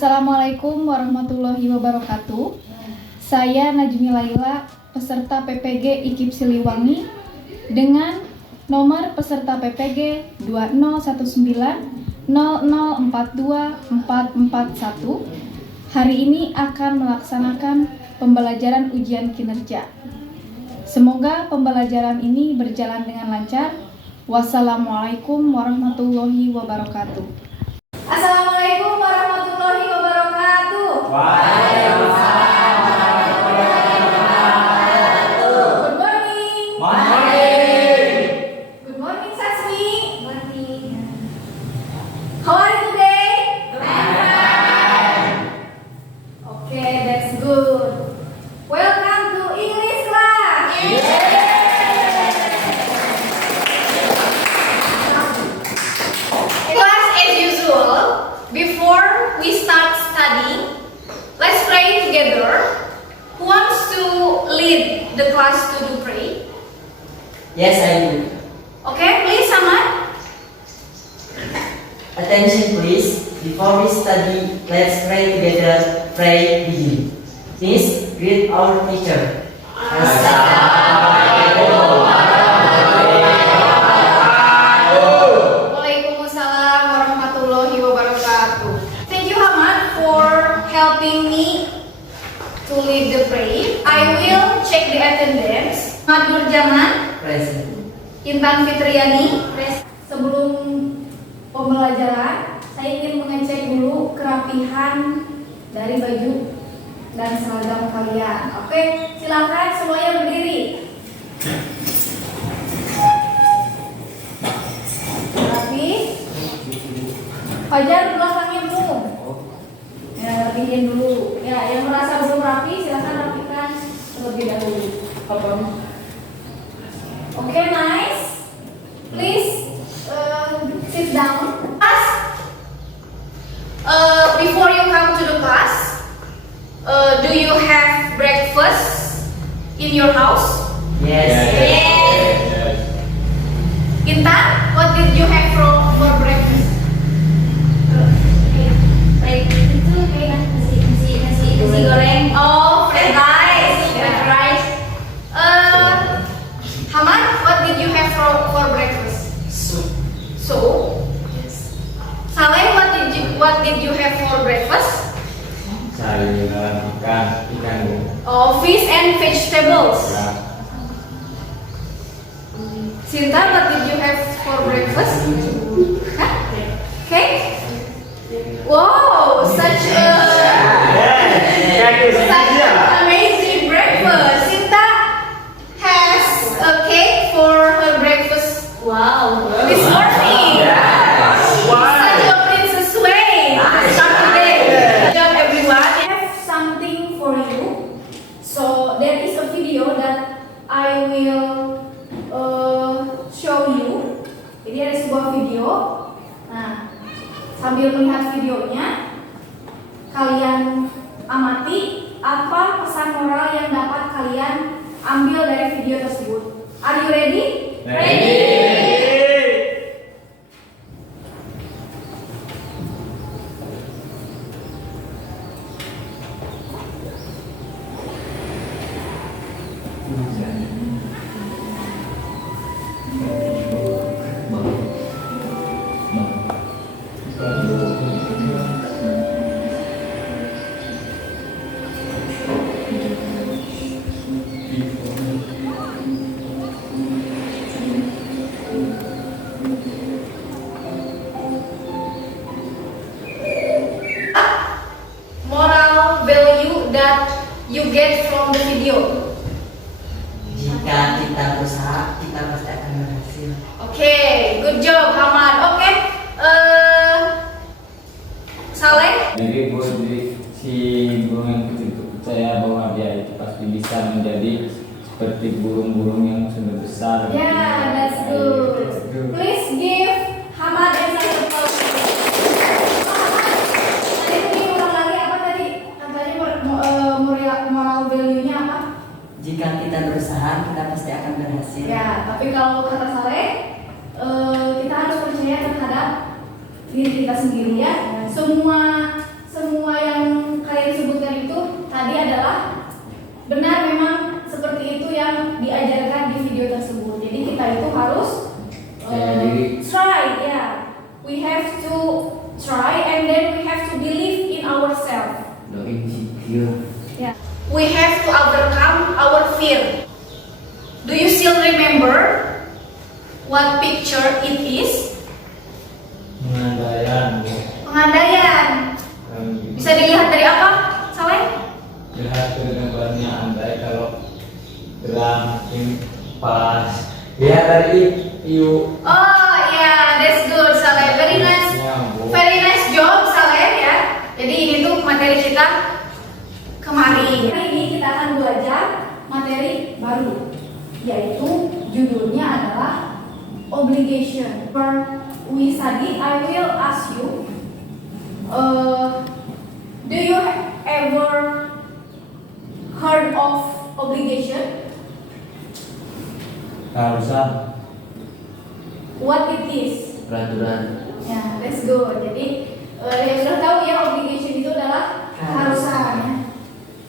Assalamualaikum warahmatullahi wabarakatuh. Saya Najmi Laila, peserta PPG IKIP Siliwangi dengan nomor peserta PPG 20190042441. Hari ini akan melaksanakan pembelajaran ujian kinerja. Semoga pembelajaran ini berjalan dengan lancar. Wassalamualaikum warahmatullahi wabarakatuh. Assalamualaikum warahmatullahi wabarakatuh. Waalaikumsalam warahmatullahi wabarakatuh. Good morning. Morning. Good morning, Sasmi. Morning. How are you today? Fine. Okay, that's good. Welcome to English class. Class as usual, before we start studying, let's pray together. Who wants to lead the class to do pray? Yes, I do. Okay, please, Ahmad. Attention please. Before we study, let's pray together. Pray begin. Please greet our teacher. Waalaikumsalam warahmatullahi wabarakatuh. Thank you, Ahmad, for helping me to lead the pray. I will check the attendance. Ahmad Nurjaman, Present. Intan Fitriani, Sebelum pembelajaran, saya ingin mengecek dulu kerapihan dari baju dan seragam kalian. Oke, silakan semuanya berdiri. Rapi. Fajar belakangnya belum. Ya, rapihin dulu. Ya, yang merasa belum rapi silakan rapikan terlebih dahulu. Oke, nice. Please sit down. Before you come to the class, do you have breakfast in your house? Yes. Intan, what did you have for breakfast? Itu kayak nasi goreng. Oh, fried rice. Fried rice. Hamad, what did you have for breakfast? Soup. So, Yes. Saleh, what did you have for breakfast? Sayuran ikan. Oh, fish and vegetables. Ya. Sinta, what did you have for breakfast? Huh? Cake? Wow, such an amazing breakfast. Sinta has a cake for her breakfast Wow. this morning. Such a princess way to start the day. Good job, everyone. I have something for you. So there is a video that I will show you. Jadi ada sebuah video. Nah, sambil melihat videonya, kalian amati apa pesan moral yang dapat kalian ambil dari video tersebut. Are you ready? Moral value that you get from the video. Jika kita berusaha, kita pasti akan berhasil. Okay, good job, Hamad. Okay, Saleh. Jadi si burung yang kecil itu percaya bahwa dia itu pasti bisa menjadi seperti burung-burung yang sudah besar. Yeah, that's good. Please give Hamad and Saleh applause. Tadi itu diulang lagi apa tadi? Katanya moral value-nya apa? Jika kita berusaha, kita pasti akan berhasil. Ya, tapi kalau kata Saleh, kita harus percaya terhadap diri kita sendiri ya. Semua semua yang kalian sebutkan itu tadi adalah benar, memang seperti itu yang diajarkan di video tersebut. Jadi kita itu harus try, ya. We have to try and then we have to believe in ourselves. No insecure. Yeah. We have to overcome our fear. Do you still remember what picture it is? Pengandaian. Pengandaian. Bisa dilihat dari apa, Saleh? Lihat dari gambarnya, andai kalau geram ini pas. Lihat dari view. Oh ya, that's good, Saleh. Very nice. Very nice job, Saleh ya. Jadi ini tuh materi kita kemarin. Hari ini kita akan belajar materi baru, yaitu judulnya adalah obligation. For we study, I will ask you, do you ever heard of obligation? Keharusan. What it is? Peraturan. Ya, let's go. Jadi yang sudah tahu ya, obligation itu adalah keharusan. Ya.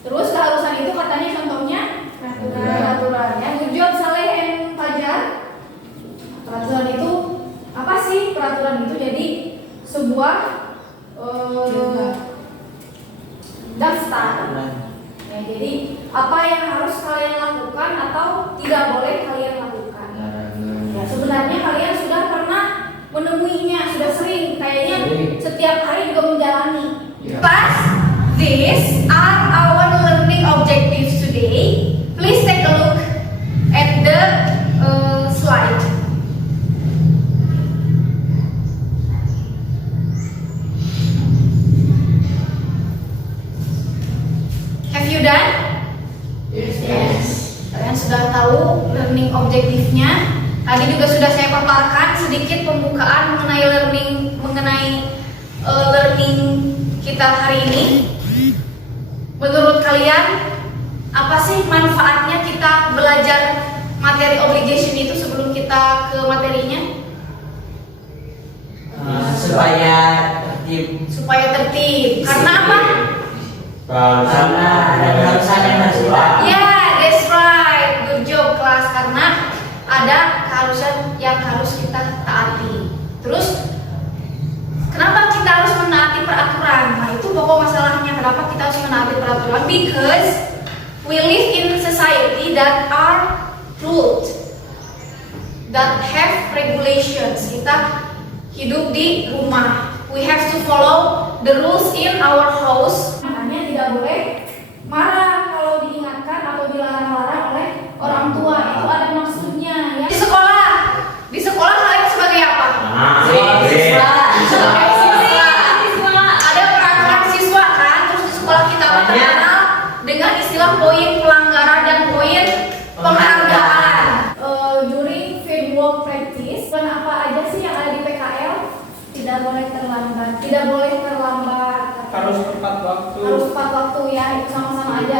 Terus keharusan itu katanya contohnya peraturan. Ya, good job Saleh and Fajar. Peraturan itu apa sih? Peraturan itu jadi sebuah daftar. Ya, jadi apa yang harus kalian lakukan atau tidak boleh kalian lakukan. Ya, sebenarnya kalian sudah pernah menemuinya, sudah sering, kayaknya setiap hari juga menjalani. Class, these are our learning objectives today. Please take a look at the slide. Have you done? Yes. Kalian sudah tahu learning objektifnya. Tadi juga sudah saya paparkan sedikit pembukaan mengenai learning kita hari ini. Menurut kalian, apa sih manfaatnya kita belajar materi obligation itu sebelum kita ke materinya? Supaya tertib. Supaya tertib. Karena apa? Karena ada keharusan yang harus kita. Ya, that's right. Good job kelas. Karena ada keharusan yang harus kita taati. Terus, kenapa kita harus menaati peraturan? Nah, itu pokok masalahnya. Kenapa kita harus menaati peraturan? Because we live in society that are ruled, that have regulations. Kita hidup di rumah. We have to follow the rules in our house. Makanya tidak boleh marah kalau diingatkan atau dilarang-larang oleh orang tua. Itu ada maksudnya ya. Di sekolah kalian sebagai apa? Ada peraturan siswa kan? Terus di sekolah kita terkenal dengan istilah poin pelanggaran dan poin penghargaan. During fieldwork practice, apa aja sih yang ada di PKL? Tidak boleh terlambat. Tidak boleh terlambat. Harus tepat waktu. Harus tepat waktu ya. Itu sama-sama aja.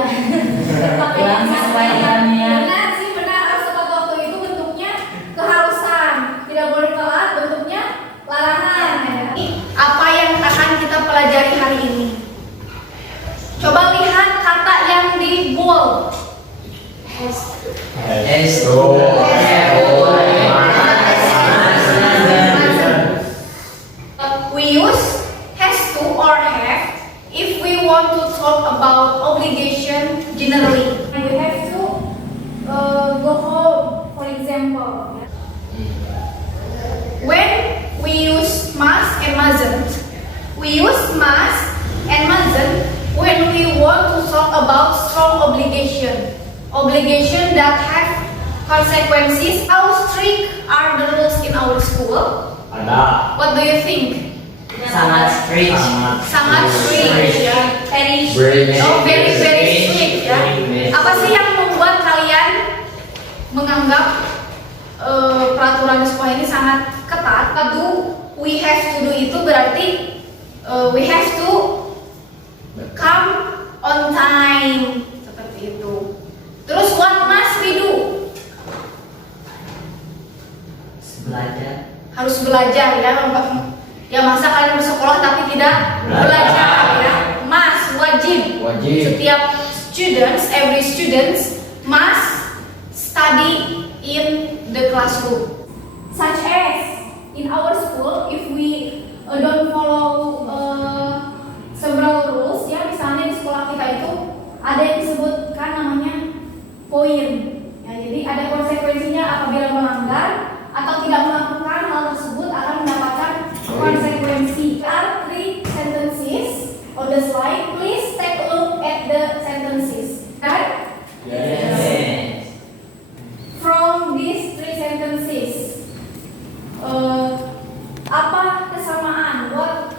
Pakaian benar sih, benar. Harus tepat waktu itu bentuknya keharusan. Tidak boleh telat, bentuknya larangan. Ya. Apa yang akan kita pelajari hari ini? Coba lihat kata yang di bold. We use has to or have if we want to talk about obligation generally. And we have to go home, for example. When we use must and mustn't, we use must and mustn't when we want to talk about strong obligation that have consequences. How strict are the rules in our school? Ada. What do you think? Sangat strict. Sangat strict ya. Very strict ya. Apa sih yang membuat kalian menganggap peraturan sekolah ini sangat ketat? We have to do itu berarti we have to come on time, seperti itu. Terus what must we do? Belajar. Harus belajar ya. Ya masa kalian bersekolah tapi tidak belajar ya. Setiap every students must study in the classroom. Such as in our school, if we don't follow several rules, ya misalnya di sekolah kita itu ada yang disebutkan namanya poin. Ya, jadi ada konsekuensinya apabila melanggar atau tidak melakukan hal tersebut akan mendapatkan konsekuensi. There are 3 sentences on the slide. Please take a look at the sentences. Right? Yes. From these 3 sentences, apa kesamaan? What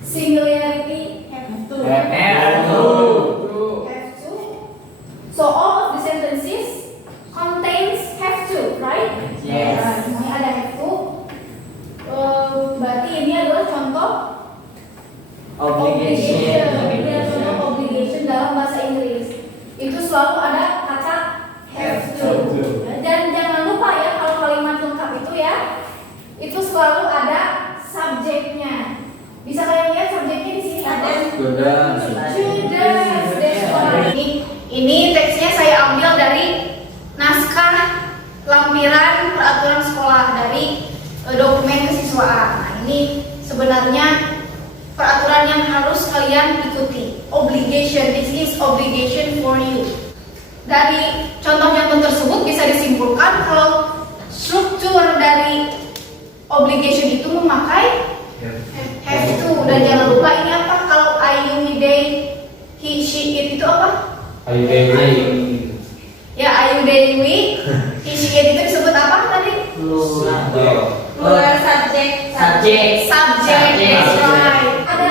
similarity have to? Have to. So all of the sentences contains have to, right? Yes. Nah, semuanya ada have to. Berarti ini adalah contoh Obligation. Ini adalah contoh obligation dalam bahasa Inggris. Itu selalu ada kata have to. Dan jangan lupa ya kalau kalimat lengkap itu ya, itu selalu ada subjeknya. Bisa kalian lihat subjeknya di sini ada. Students. Students. That's right. Ini teksnya saya ambil dari naskah lampiran peraturan sekolah dari dokumen kesiswaan. Nah, ini sebenarnya peraturan yang harus kalian ikuti. Obligation, this is obligation for you. Dari contoh-contoh tersebut bisa disimpulkan kalau struktur dari obligation itu memakai have to. Dan jangan lupa ini apa, kalau I, you, they, he, she, it itu apa? Ayo Dewi. Ya, I, you, they, we, he, she, it itu disebut apa tadi? Plural subject. Subject, that's right. Ada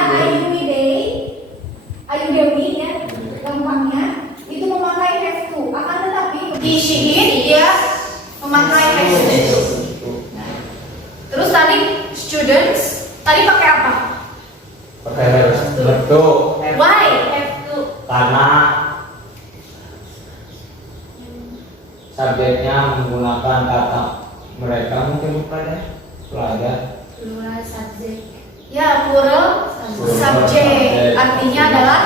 I, you, we ya, gampangnya itu memakai have to. Akan tetapi He, she, it dia memakai have to. Terus tadi students tadi pakai apa? Pakai harus betul. Why? Have to. Karena subjeknya menggunakan kata mereka mungkin pada pelajar. Plural subject. Ya, plural subject artinya adalah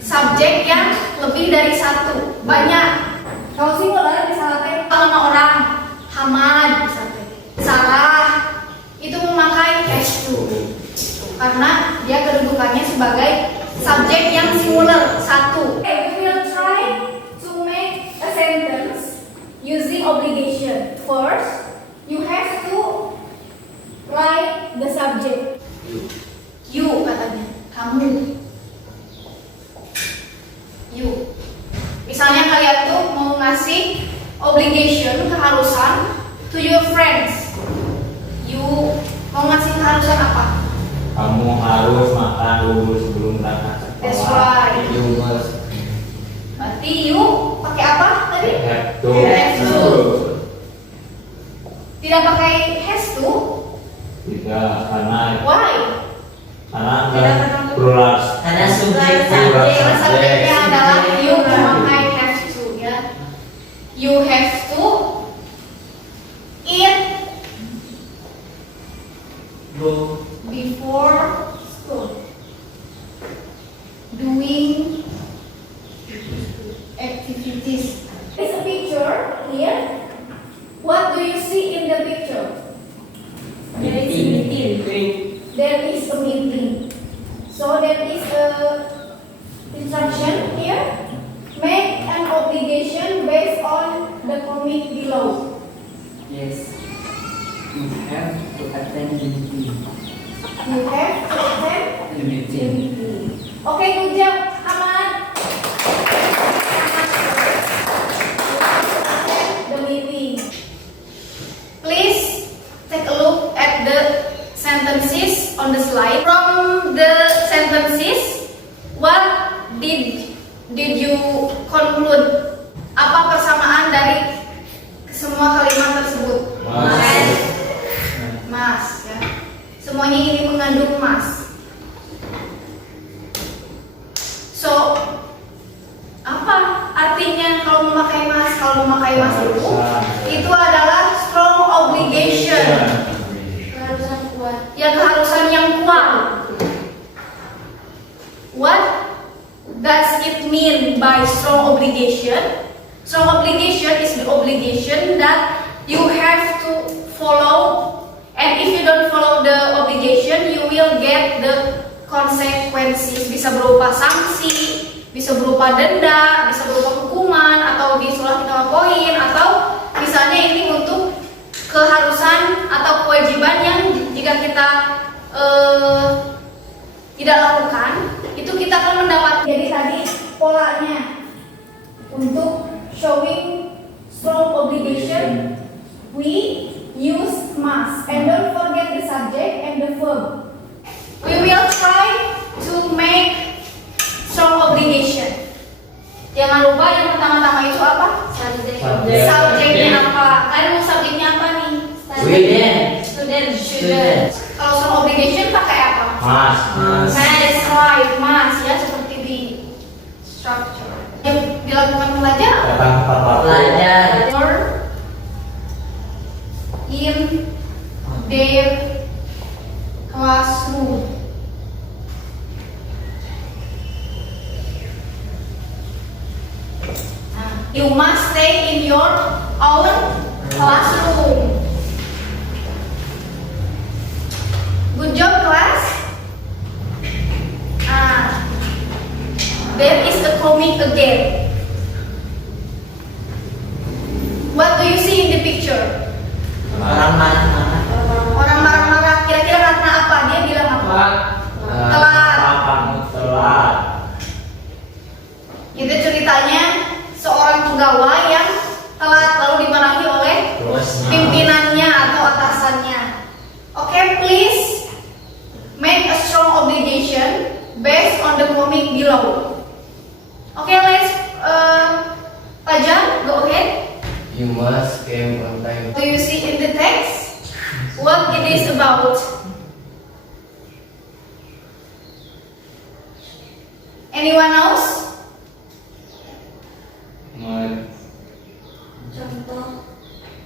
subjek yang lebih dari satu, banyak. kalau singular misalnya Kalau nama orang Hamad misalnya, Sarah itu memakai has to karena dia kedudukannya sebagai subjek yang singular satu. okay, we will try to make a sentence using obligation. First, you have to write the subject. You katanya, kamu. You. Misalnya kalian tuh mau ngasih obligation, keharusan to your friends. You mau ngasih keharusan apa? Kamu harus makan dulu sebelum berangkat sekolah. That's right. You must Berarti you pakai apa tadi? have to. Have to. Tidak pakai has to. Tidak, karena Why? plural. Karena subjek Karena subjeknya Yes. adalah you memakai have to ya. You have to eat go before school. Doing activities. There's a picture here. What do you see in the picture? There is a meeting. There is a meeting. So there is a instruction here. Make an obligation based on the commit below. Yes. You have to attend the meeting. You have to attend The the meeting. meeting. Okay, good job, Ahmad. The meeting. Please take a look at the sentences on the slide. From the sentences, what did you conclude? Apa persamaan dari semua kalimat tersebut? Mas, ya. Semuanya ini mengandung mas. So, apa artinya kalau memakai mas? Kalau memakai mas itu adalah strong obligation. Keharusan kuat. Ya, keharusan yang kuat. What does it mean by strong obligation? Strong obligation is the obligation that you have to follow, and if you don't follow the obligation, you will get the consequences. Bisa berupa sanksi, bisa berupa denda, bisa berupa hukuman, atau disuruh kita poin, atau misalnya ini untuk keharusan atau kewajiban yang jika kita tidak lakukan, itu kita akan mendapat. Jadi tadi polanya untuk showing strong obligation, we use must, and don't forget the subject and the verb. We will try to make strong obligation. Jangan lupa yang pertama-tama itu apa? Subject. Subjeknya apa? Kalian mau subjeknya apa nih? Student. Kalau strong obligation pakai apa? Mas. That's right, must ya, seperti di structure. Yang dilakukan pelajar apa? Pelajar. Or in their classroom. You must stay in your own classroom. Good job, class. There is a comic again. What do you see in the picture? Orang marah-marah. Orang marah-marah. Kira-kira karena apa? Dia bilang apa? Telat. Kamu telat. Itu ceritanya seorang pegawai yang telat lalu dimarahi oleh pimpinannya atau atasannya. Okay, please make a strong obligation based on the comic below. Okay, let's Pajan, go ahead. You must came on time. Do you see in the text what it is about? Anyone else? Contoh.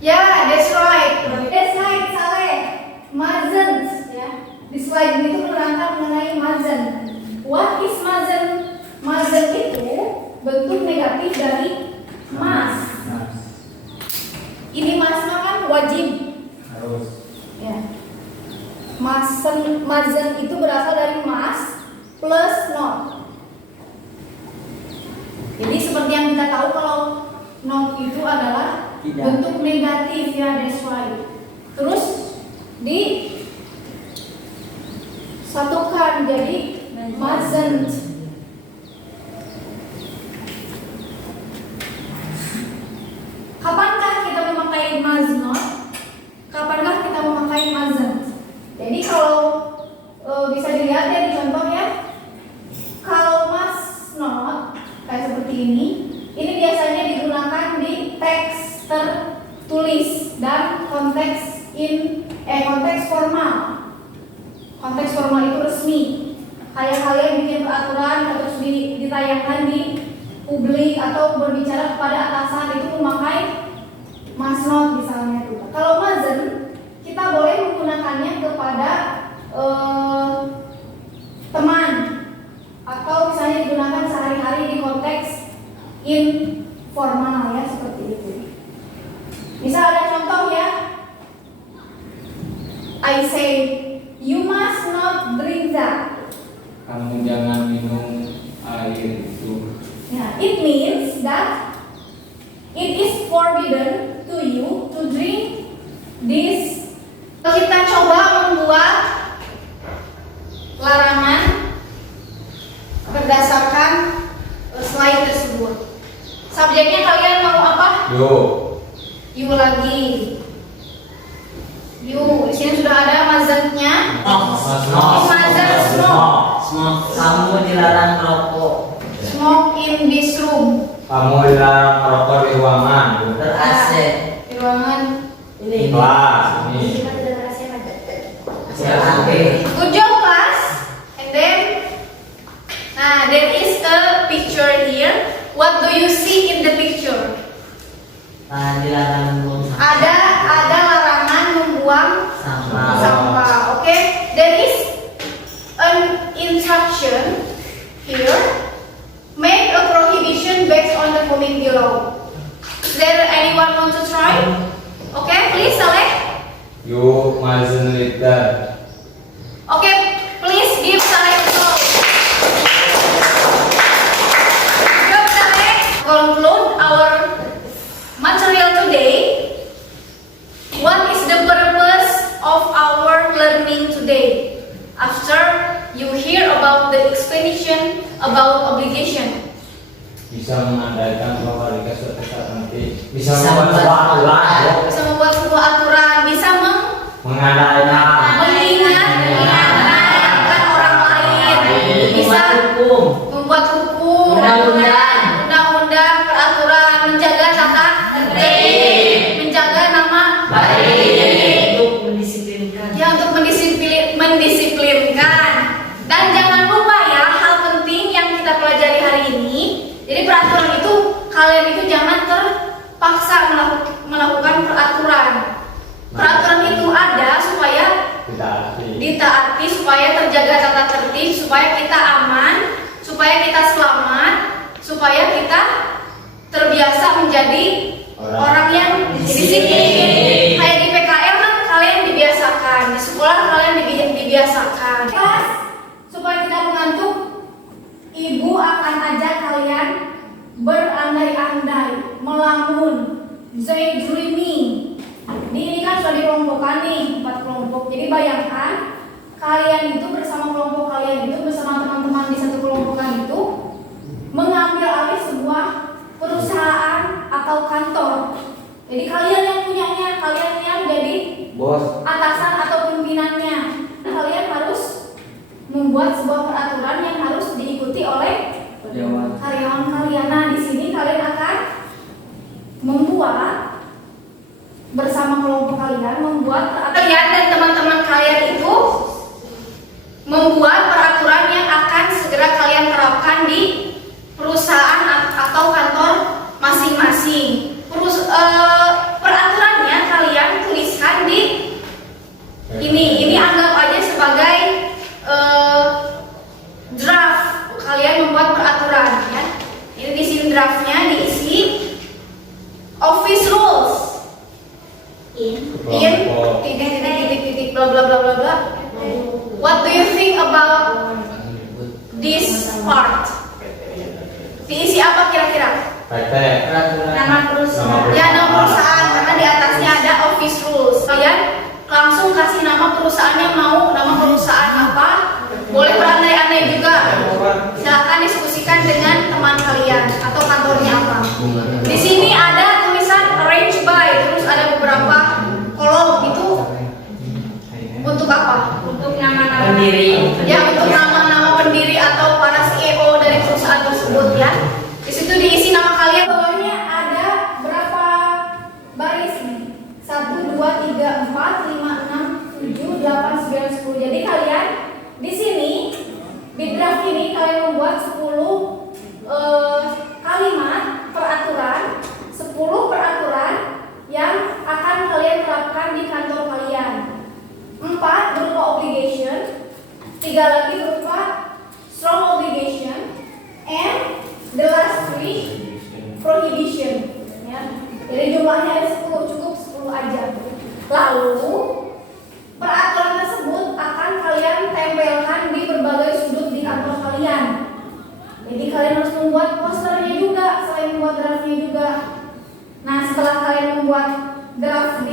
Yeah, that's right. That's right, Saleh. Mustn't, ya. Di slide ini tuh menerangkan mengenai mustn't. What is mustn't? Mustn't itu bentuk negatif dari must. Ini must kan wajib. Harus. Ya. Mustn't itu berasal dari must plus not. Jadi seperti yang kita tahu kalau not itu adalah Tidak. bentuk negatif ya, that's right. Terus di satukan jadi mustn't. Kapankah kita memakai must not? Kapankah kita memakai mustn't? Jadi kalau bisa dilihat ya di contoh ya. Kalau must not kayak seperti ini biasanya digunakan di teks tertulis dan konteks formal. Konteks formal itu resmi. Kayak kalian bikin peraturan terus ditayangkan di publik atau berbicara kepada atasan, itu memakai must not misalnya tuh. Kalau mustn't kita boleh menggunakannya kepada teman atau misalnya digunakan sehari-hari di konteks informal ya, seperti itu. Misal ada contoh ya, I say you must not drink that. Kamu jangan minum air itu. Ya, it means that it is forbidden to you to drink this. Kita coba membuat larangan berdasarkan slide tersebut. Subjeknya kalian mau apa? Yo. You lagi. You. Di sini sudah ada mazhabnya. Mazhab smoke. Kamu dilarang merokok. Smoke in this room. Kamu dilarang merokok di ruangan. Ber-AC. Di ruangan. Ini. Kelas ini. Kita tidak berhasil ada. Oke. Good job, class. And then, there is a picture here. What do you see in the picture? Dilarang membuang Ada larangan membuang sampah. sampah. Okay, there is an instruction here. the comment below. Is there anyone want to try? Okay, please select. You mustn't litter. Okay, please give Saleh applause. Good, Saleh. Conclude our material today. What is the purpose of our learning today? After you hear about the explanation about obligation. Bisa mengandaikan bahwa jika suatu saat nanti bisa Bisa membuat sebuah aturan, Bisa membuat sebuah aturan, bisa mengandaikan mengingatkan orang lain, bisa hukum, membuat hukum, undang-undang, peraturan, menjaga tata tertib, menjaga nama baik, untuk mendisiplinkan. ya untuk mendisiplinkan. Dan jangan lupa ya hal penting yang kita pelajari hari ini. Jadi peraturan itu kalian itu jangan terpaksa melakukan peraturan. Peraturan itu ada supaya ditaati, supaya terjaga tata tertib, supaya kita aman, supaya kita selamat, supaya kita terbiasa menjadi orang yang disiplin. Kayak di PKL kan kalian dibiasakan, di sekolah kalian dibiasakan. Kelas, supaya tidak mengantuk, ibu akan ajak kalian berandai-andai, melamun, daydreaming. Ini kan sudah dikelompokkan nih 4 kelompok. Jadi bayangkan kalian itu bersama kelompok kalian itu bersama teman-teman di satu kelompokan itu mengambil alih sebuah perusahaan atau kantor. Jadi kalian yang punyanya, kalian yang jadi bos. atasan atau pimpinannya. Kalian harus membuat sebuah peraturan yang harus diikuti oleh karyawan kalian. Nah, di sini kalian akan membuat bersama kelompok kalian kalian dan teman-teman kalian itu membuat peraturan yang akan segera kalian terapkan di perusahaan atau kantor masing-masing. Peraturannya kalian tuliskan di ini anggap aja sebagai draft. Kalian membuat peraturan ya. Ini di sini draftnya diisi office rules. In titik bla bla bla bla bla. What do you think about this part? Diisi apa kira-kira? Nama perusahaan. Ya, nama perusahaan, karena di atasnya ada office rules. Kalian langsung kasih nama perusahaannya, mau nama perusahaan apa? Boleh berandai-andai juga. Silakan diskusikan dengan teman kalian atau kantornya apa. Di sini ada tulisan arrange by, terus ada beberapa kolom itu untuk apa? Untuk nama-nama Pendiri. Ya, untuk nama-nama pendiri atau para CEO dari perusahaan tersebut ya. Di situ diisi nama kalian. Bawahnya ada berapa baris nih? 1, 2, 3, 4, 5, 6, 7, 8, 9, 10. Jadi kalian di sini di draft ini kalian membuat 10 kalimat peraturan, 10 peraturan yang akan kalian terapkan di kantor kalian. 4 berupa obligation, 3 lagi berupa strong obligation, and the last 3 prohibition. Ya. Jadi jumlahnya ada 10, cukup 10 aja. Lalu peraturan tersebut akan kalian tempelkan di berbagai sudut di kantor kalian. Jadi kalian harus membuat posternya juga selain membuat draftnya juga. Nah, setelah kalian membuat draft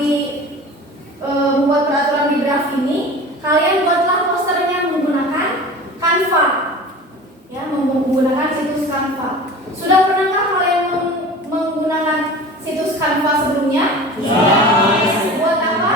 membuat peraturan di draft ini, kalian buatlah posternya menggunakan Canva. Ya, menggunakan situs Canva. Sudah pernahkah kalian menggunakan situs Canva sebelumnya? Yes. Buat apa?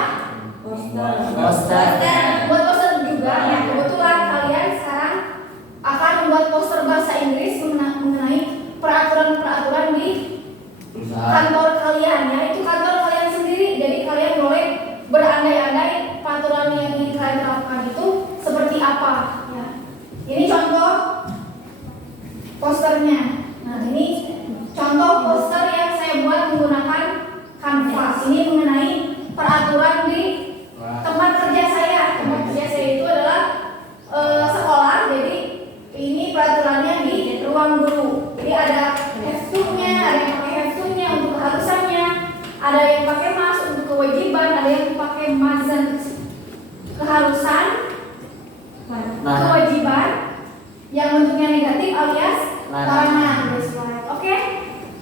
Larangan. That's right. Okay.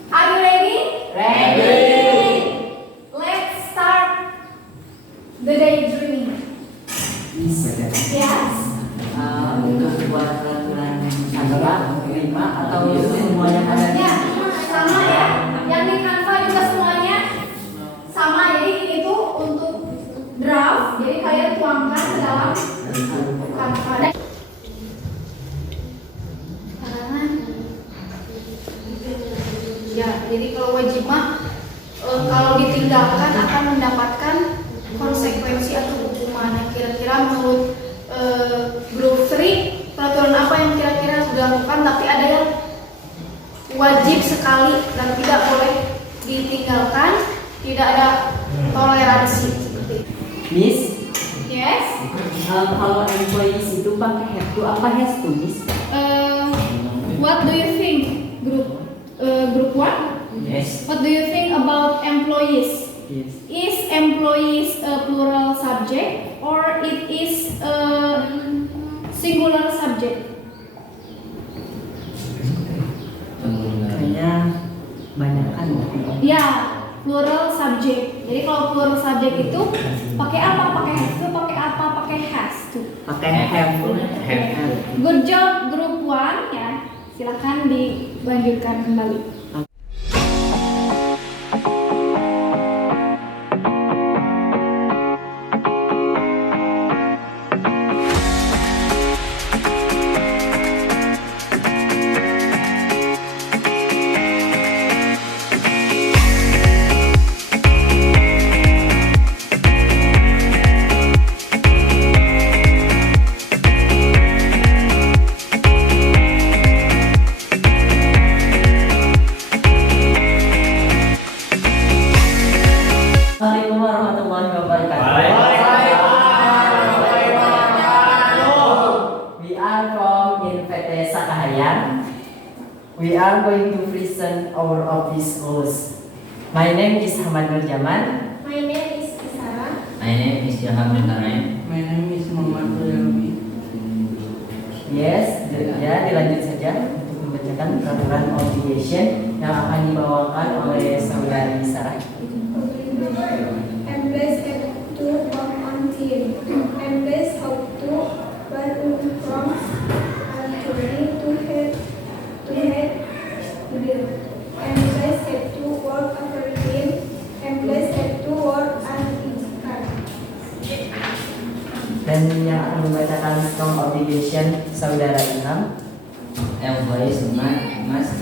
Are you ready? Ready. Let's start the daydreaming. Yes. Untuk buat peraturan Canva 5 atau semuanya ada Ya, sama ya. Yang di Canva juga semuanya sama. Jadi itu untuk draft. Jadi kalian tuangkan ke dalam Canva. Larangan. Ya, jadi kalau wajib mah kalau ditinggalkan akan mendapatkan konsekuensi atau hukuman. Nah, kira-kira menurut grup 3 peraturan apa yang kira-kira harus dilakukan tapi ada yang wajib sekali dan tidak boleh ditinggalkan, tidak ada toleransi seperti itu. Miss, Yes. kalau employees itu pakai have to apa has to, Miss? What do you think, group 1? Yes. What do you think about employees? Yes. Is employees a plural subject or it is a singular subject? Kayaknya banyak kan. Ya, plural subject. Jadi kalau plural subject itu pakai apa? Pakai have to, pakai apa? Pakai has to. Pakai have. Good job group 1 ya. Silakan dilanjutkan kembali. Assalamualaikum warahmatullahi wabarakatuh. We are from NPT Sakahayan. We are going to present our office rules. My name is Ahmad Nur Jaman. My name is Isara. My name is Ilham Zulkarnain. My name is Muhammad Yalmi. Yes, ya dilanjut saja untuk membacakan peraturan obligation yang akan dibawakan oleh saudari Sarah. Employees have to work on team. Employees have to work from early to head bill. Employees have to work over team. Employees have to work on each card. Dan yang akan membacakan strong obligation saudara Ilham. Employees must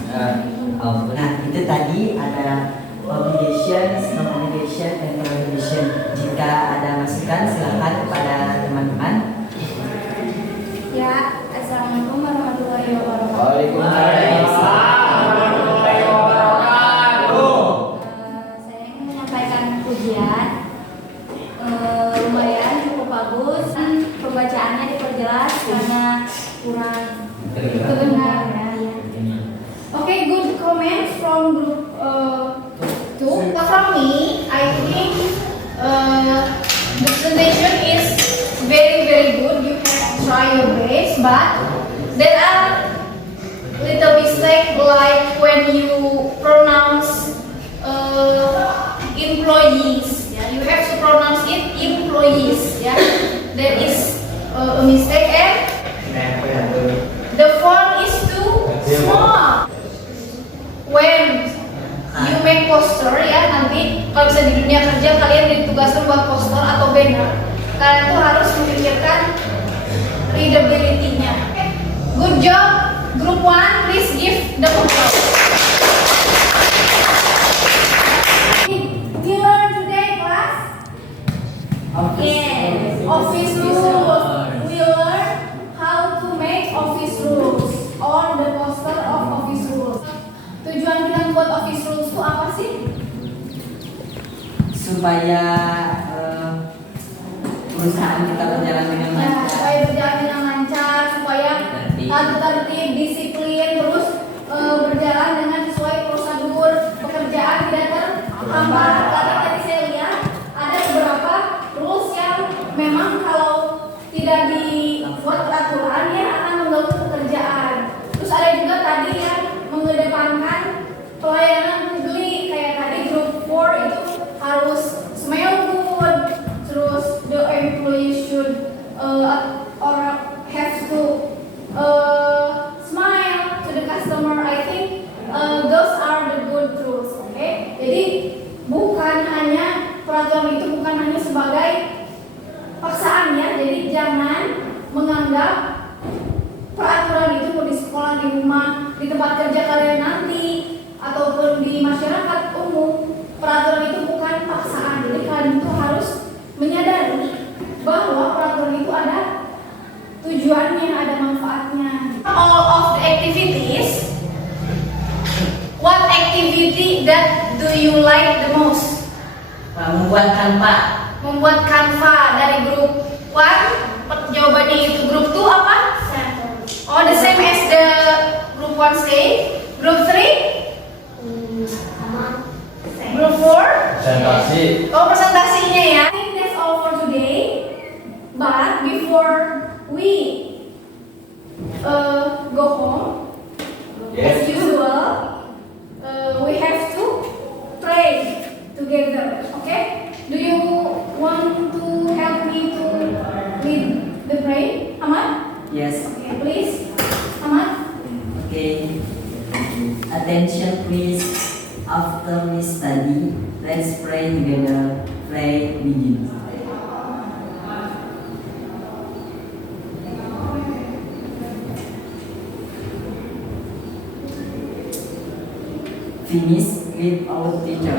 output. Nah, itu tadi ada obligation, strong obligation, dan prohibition. Jika ada masukan silakan kepada teman-teman. Ya, assalamualaikum warahmatullahi wabarakatuh. Saya ingin menyampaikan pujian. Lumayan cukup bagus. Pembacaannya diperjelas karena kurang terdengar ya. Okay, good comments from group 2. From me, I think the presentation is very good. You can try your best, but there are little mistake like when you pronounce employees. Yeah, you have to pronounce it employees. Yeah, there is a mistake and the font is too small. When you make poster ya, nanti kalau bisa di dunia kerja kalian ditugaskan buat poster atau banner, kalian tuh harus memikirkan readability-nya. Good job group 1, please give the applause. We learn today, class. Yes, office rules. We learn how to make office rules or the poster of office rules. Tujuan kita buat office rules itu apa sih? Supaya perusahaan kita berjalan dengan Ya, lancar. supaya berjalan dengan lancar, supaya tertib, disiplin, terus berjalan dengan sesuai prosedur pekerjaan tidak terhambat. Karena tadi saya lihat ada beberapa rules yang memang kalau tidak dibuat peraturan ya akan mengganggu pekerjaan. Terus ada juga tadi yang di rumah, di tempat kerja kalian nanti, ataupun di masyarakat umum, peraturan itu bukan paksaan. Jadi kalian itu harus menyadari bahwa peraturan itu ada tujuannya, ada manfaatnya. All of the activities, what activity that do you like the most? Membuat tanpa. Membuat Canva dari grup 1, jawabannya itu grup 2 apa? Oh, the same as the group 1 say. Group 3? Group 4? Presentasi. Oh, presentasinya ya. I think that's all for today. But before we go home, as usual, we have to pray together. Okay? Do you want to help me to lead the prayer, Ahmad? Yes. Okay, please, Ahmad. Okay. Attention please. After we study, let's pray together. Pray begins. Finish with our teacher.